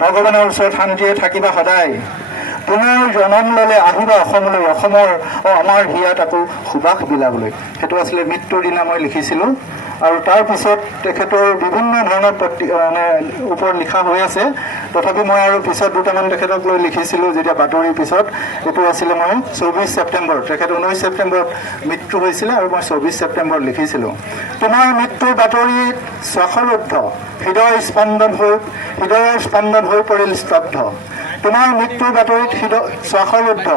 ভগৱানৰ ওচৰত শান্তিৰে থাকিবা সদায়। পুনৰ জনম ল'লে আহিবা অসমলৈ, অসমৰ আমাৰ হিয়াত আকৌ সুবাস বিলাবলৈ। সেইটো আছিলে মৃত্যুৰ দিনা মই লিখিছিলোঁ। আৰু তাৰপিছত তেখেতৰ বিভিন্ন ধৰণৰ ওপৰত লিখা হৈ আছে। তথাপি মই আৰু পিছত দুটামান তেখেতক লৈ লিখিছিলোঁ যেতিয়া বাতৰিৰ পিছত। এইটো আছিলে মই 24 ছেপ্টেম্বৰ, তেখেত 19 ছেপ্টেম্বৰত মৃত্যু হৈছিলে আৰু মই 24 ছেপ্টেম্বৰত লিখিছিলোঁ। তোমাৰ মৃত্যুৰ বাতৰিত শ্বাসৰুদ্ধ, হৃদয়ৰ স্পন্দন হৈ পৰিল স্তব্ধ। তোমাৰ মৃত্যুৰ বাতৰিত শ্বাসৰুদ্ধ,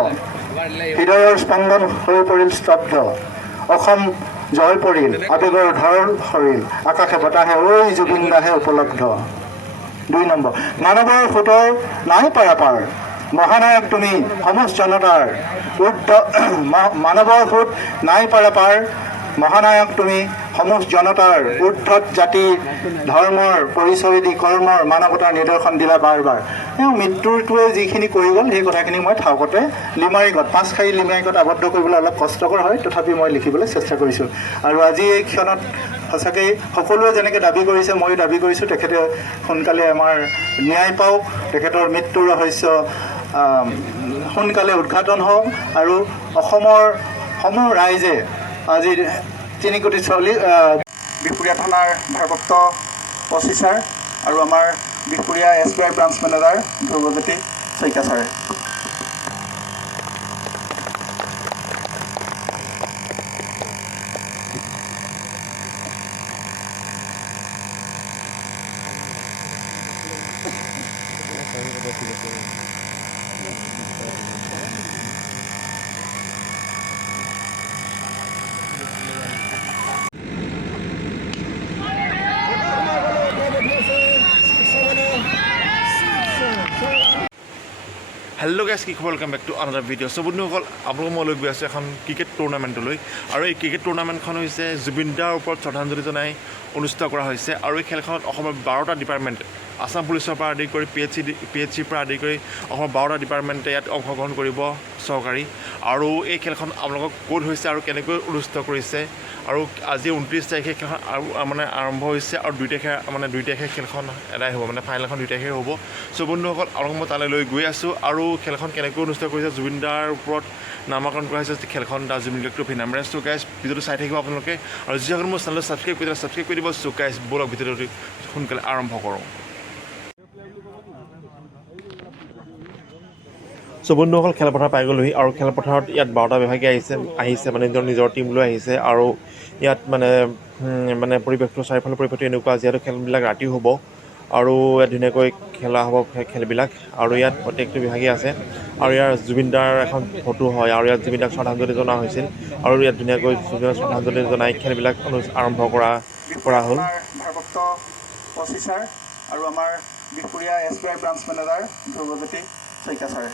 হৃদয়ৰ স্পন্দন হৈ পৰিল স্তব্ধ। অসম জয় পৰিল, আবেগৰ ঢল সৰিল, আকাশে বতাহে ঐ জুবিন দাহে উপলব্ধ। 2 নম্বৰ, মানৱৰ সোঁতৰ নাই পাৰাপাৰ, মহানায়ক তুমি সমস্ত জনতাৰ মানৱৰ সোঁত নাই পাৰাপাৰ, মহানায়ক তুমি সমস্ত জনতাৰ ঊৰ্ধত জাতি ধৰ্মৰ পৰিচয় দি কৰ্মৰ মানৱতাৰ নিদৰ্শন দিলা বাৰ বাৰ। তেওঁ মৃত্যুটোৱে যিখিনি কৰি গ'ল সেই কথাখিনি মই থাকতে লিমাৰিকত 5 শাৰী লিমাৰিকত আবদ্ধ কৰিবলৈ অলপ কষ্টকৰ হয়, তথাপি মই লিখিবলৈ চেষ্টা কৰিছোঁ। আৰু আজি এই ক্ষণত সঁচাকৈ সকলোৱে যেনেকৈ দাবী কৰিছে ময়ো দাবী কৰিছোঁ তেখেতে সোনকালে আমাৰ ন্যায় পাওক, তেখেতৰ মৃত্যুৰ ৰহস্য সোনকালে উদ্ঘাটন হওক আৰু অসমৰ সমূহ ৰাইজে আজি 3 কোটি বিহপুৰীয়া থানাৰ ভাৰপ্ৰাপ্ত অফিচাৰ আৰু আমাৰ Bihpuria SBI branch manager Dhrubajyoti Saikia ছাৰে। হেল্ল' গাইজ, কি খবৰ? Welcome back to another video'. So' বন্ধুসকল, আপোনালোক মই লৈ গৈ আছোঁ এখন ক্ৰিকেট টুৰ্ণামেণ্টলৈ। আৰু এই ক্ৰিকেট টুৰ্ণামেণ্টখন হৈছে জুবিন দাৰ ওপৰত শ্ৰদ্ধাঞ্জলি জনাই অনুষ্ঠিত কৰা হৈছে। আৰু এই খেলখনত অসমৰ 12টা ডিপাৰ্টমেণ্ট, আছাম পুলিচৰ পৰা আদি কৰি PHCৰ পৰা আদি কৰি অসমৰ 12টা ডিপাৰ্টমেণ্টে ইয়াত অংশগ্ৰহণ কৰিব চৰকাৰী। আৰু এই খেলখন আপোনালোকক ক'ত হৈছে আৰু কেনেকৈ অনুষ্ঠিত কৰিছে, আৰু আজি 29 তাৰিখে খেলখন আৰম্ভ হৈছে আৰু 2 তাৰিখে খেলখন এদায় হ'ব, ফাইনেলখন 2 তাৰিখে হ'ব। চ' বন্ধুসকল, আপোনালোক মই তালৈ লৈ গৈ আছোঁ। আৰু খেলখন কেনেকৈ অনুষ্ঠিত কৰিছে, জুবিন দাৰ ওপৰত নামাকৰণ কৰা হৈছে খেলখন দা জুবিন ট্ৰফি টুৰ্ণামেণ্ট। চ' গাইজ, ভিডিঅ'টো চাই থাকিব আপোনালোকে, আৰু যিসকলে মোৰ চেনেলটো ছাবস্ক্ৰাইব কৰি দিব। চ' গাইজ, ব'লক ভিডিঅ'টো সোনকালে আৰম্ভ কৰোঁ। চ' বন্ধুসকল, খেলপথাৰ পাই গ'লোহি। আৰু খেলপথাৰত ইয়াত 12টা বিভাগে আহিছে নিজৰ টিম লৈ আহিছে। আৰু ইয়াত পৰিৱেশটো চাৰিওফালে পৰিৱেশটো এনেকুৱা, যিহেতু খেলবিলাক ৰাতি হ'ব আৰু ইয়াত ধুনীয়াকৈ খেলা হ'ব খেলবিলাক। আৰু ইয়াত প্ৰত্যেকটো বিভাগে আছে। আৰু ইয়াৰ জুবিন দাৰ এখন ফটো হয়, আৰু ইয়াত জুবিন দাক শ্ৰদ্ধাঞ্জলি জনোৱা হৈছিল। আৰু ইয়াত ধুনীয়াকৈ শ্ৰদ্ধাঞ্জলি জনাই খেলবিলাক আৰম্ভ কৰা হ'ল। ভাৰপ্ৰাপ্ত অফিচাৰ আৰু আমাৰ Bihpuria SBI branch manager Dhrubajyoti Saikia ছাৰে।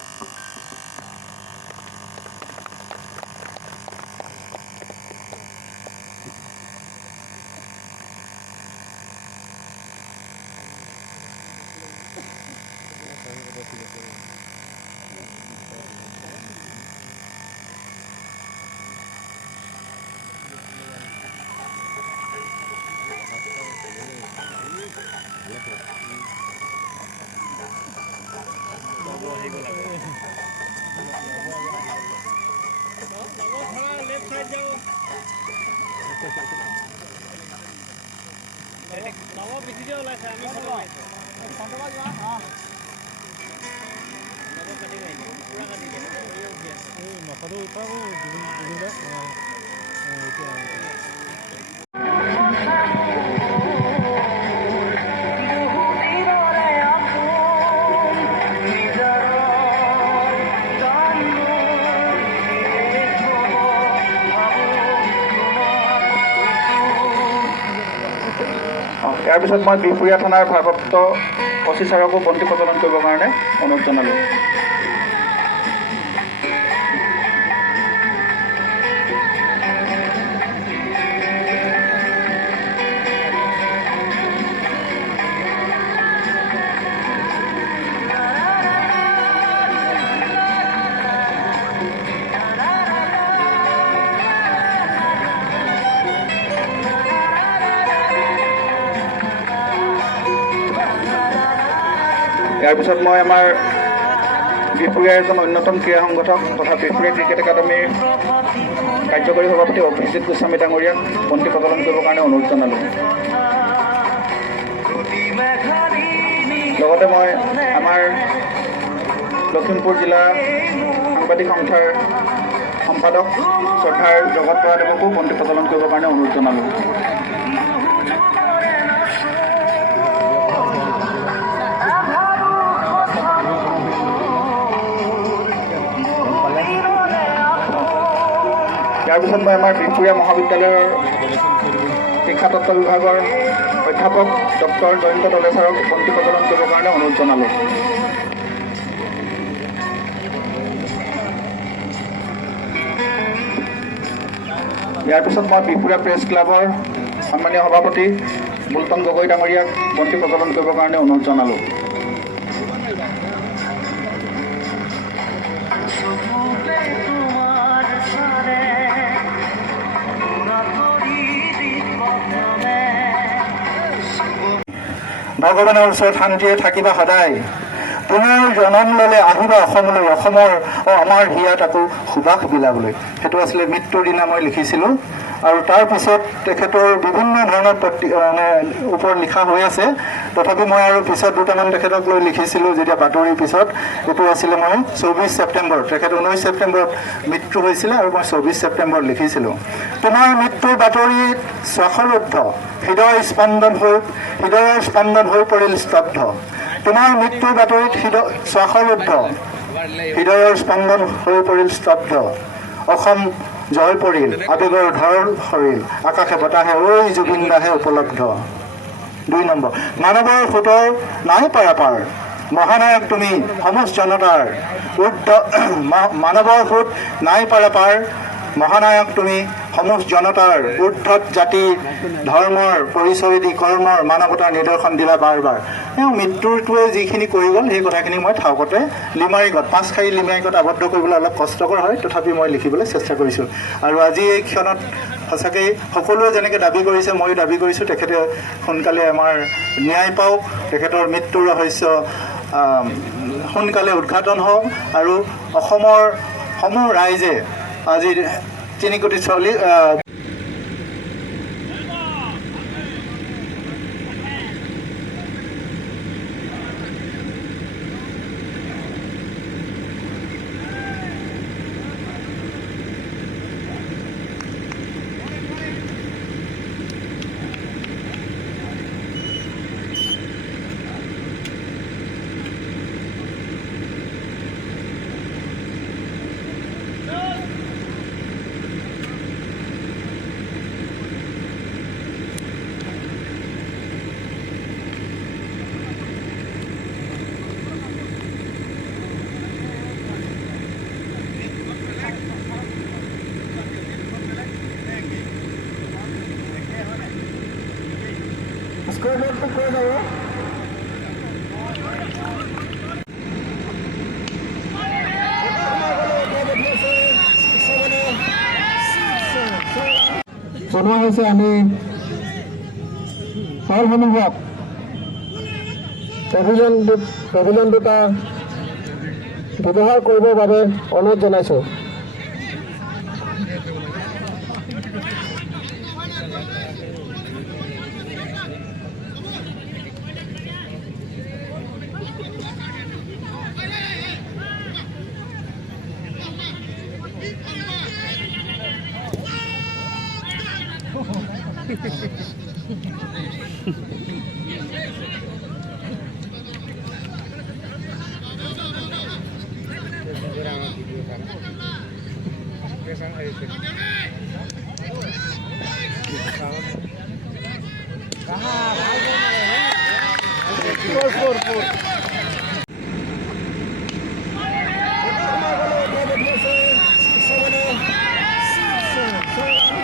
ইয়াৰ পিছত মই বিহপুৰীয়া থানাৰ ভাৰপ্ৰাপ্ত অফিচাৰকো বন্তি প্ৰদান কৰিবৰ কাৰণে অনুৰোধ জনালোঁ। ইয়াৰ পিছত মই আমাৰ বিহপুৰীয়াৰ এজন অন্যতম ক্ৰীড়া সংগঠক তথা বিহপুৰীয়া ক্ৰিকেট একাডেমীৰ কাৰ্যকৰী সভাপতি অভিজিৎ গোস্বামী ডাঙৰীয়াক বন্তি প্ৰজ্বলন কৰিবৰ কাৰণে অনুৰোধ জনালোঁ। লগতে মই আমাৰ লখিমপুৰ জিলা সাংবাদিক সন্থাৰ সম্পাদক শ্ৰদ্ধাৰ জগত বৰাদেৱকো বন্তি প্ৰজ্বলন কৰিবৰ কাৰণে অনুৰোধ জনালোঁ। ইয়াৰ পিছত মই আমাৰ বিহপুৰীয়া মহাবিদ্যালয়ৰ শিক্ষাতত্ত্ব বিভাগৰ অধ্যাপক ডক্টৰ জয়ন্ত দলে ছাৰক বন্তি প্ৰজ্বলন কৰিবৰ কাৰণে অনুৰোধ জনালোঁ। ইয়াৰ পিছত মই বিহপুৰীয়া প্ৰেছ ক্লাবৰ সন্মানীয় সভাপতি বুলটন গগৈ ডাঙৰীয়াক বন্তি প্ৰজ্বলন কৰিবৰ কাৰণে অনুৰোধ জনালোঁ। ভগৱানৰ ওচৰত শান্তিৰে থাকিবা সদায়, পুনৰ জনম ল'লে আহিবা অসমলৈ, অসমৰ আমাৰ হিয়াত আকৌ সুবাস বিলাবলৈ। সেইটো আছিলে মৃত্যুৰ দিনা মই লিখিছিলোঁ। আৰু তাৰপিছত তেখেতৰ বিভিন্ন ধৰণৰ ওপৰত লিখা হৈ আছে। তথাপি মই আৰু পিছত দুটামান তেখেতক লৈ লিখিছিলোঁ যেতিয়া বাতৰিৰ পিছত। এইটো আছিলে মই 24 ছেপ্টেম্বৰ, তেখেত 19 ছেপ্টেম্বৰত মৃত্যু হৈছিলে আৰু মই 24 ছেপ্টেম্বৰত লিখিছিলোঁ। তোমাৰ মৃত্যুৰ বাতৰিত শ্বাসৰুদ্ধ, হৃদয়ৰ স্পন্দন হৈ পৰিল স্তব্ধ। তোমাৰ মৃত্যুৰ বাতৰিত শ্বাসৰুদ্ধ, হৃদয়ৰ স্পন্দন হৈ পৰিল স্তব্ধ। অসম জয় পৰিল, আবেগৰ ঢল সৰিল, আকাশে বতাহে ঐ জুবিন দাহে উপলব্ধ। 2 নম্বৰ, মানৱৰ সোঁতৰ নাই পাৰাপাৰ, মহানায়ক তুমি সমস্ত জনতাৰ মানৱৰ সোঁত নাই পাৰাপাৰ, মহানায়ক তুমি সমস্ত জনতাৰ ঊৰ্ধত জাতি ধৰ্মৰ পৰিচয় দি কৰ্মৰ মানৱতাৰ নিদৰ্শন দিলা বাৰ বাৰ। তেওঁ মৃত্যুটোৱে যিখিনি কৰি গ'ল সেই কথাখিনি মই ঠাউকতে লিমাৰিকত 5 খাৰী লিমাৰিকত আবদ্ধ কৰিবলৈ অলপ কষ্টকৰ হয়, তথাপি মই লিখিবলৈ চেষ্টা কৰিছোঁ। আৰু আজি এই ক্ষণত সঁচাকৈ সকলোৱে যেনেকৈ দাবী কৰিছে ময়ো দাবী কৰিছোঁ তেখেতে সোনকালে আমাৰ ন্যায় পাওক, তেখেতৰ মৃত্যুৰ ৰহস্য সোনকালে উদ্ঘাটন হওক আৰু অসমৰ সমূহ ৰাইজে আজি 3 কোটি 40 স্কোৰবোৰ্ডটা কৰে দেবো। জনোৱা হৈছে আমি হলসমূহত পেভিলিয়ন দুটা ব্যৱহাৰ কৰিবৰ বাবে অনুৰোধ জনাইছোঁ। Four.